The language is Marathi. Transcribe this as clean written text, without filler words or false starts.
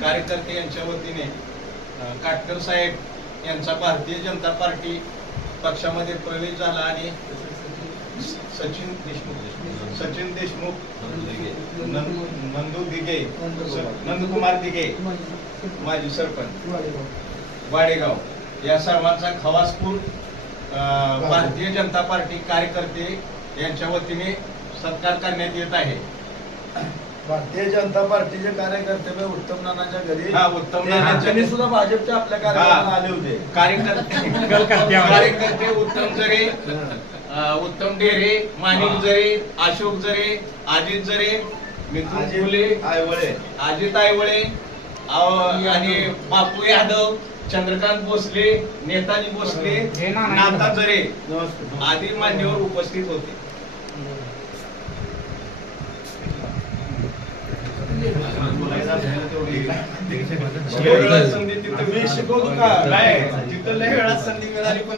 कार्यकर्ते यांच्या वतीने काटकर साहेब यांचा भारतीय जनता पार्टी पक्षामध्ये प्रवेश झाला आणि सचिन देशमुख नंदकुमार दिघे माजी सरपंच वाडेगाव या सर्वांचा खवासपूर भारतीय जनता पार्टी कार्यकर्ते यांच्या वतीने सत्कार करण्यात येत आहे। भारतीय जनता पार्टीचे कार्यकर्ते उत्तम नानाच्या घरी उत्तम नानांनी सुद्धा भाजपच्या आपल्या कार्यक्रमाला आले होते। कार्यकर्ते उत्तम जरे, उत्तम ढेरे, माणिक जरे, अशोक जरे, अजित जरे, मिथुन फुले, अजित आयवळे आणि बापू यादव, चंद्रकांत भोसले, नेताजी भोसले, नाथा जरे आदी मान्यवर उपस्थित होते। संधी तिथं मी शिकवतो का? तिथं लय वेळा संधी मिळाली पण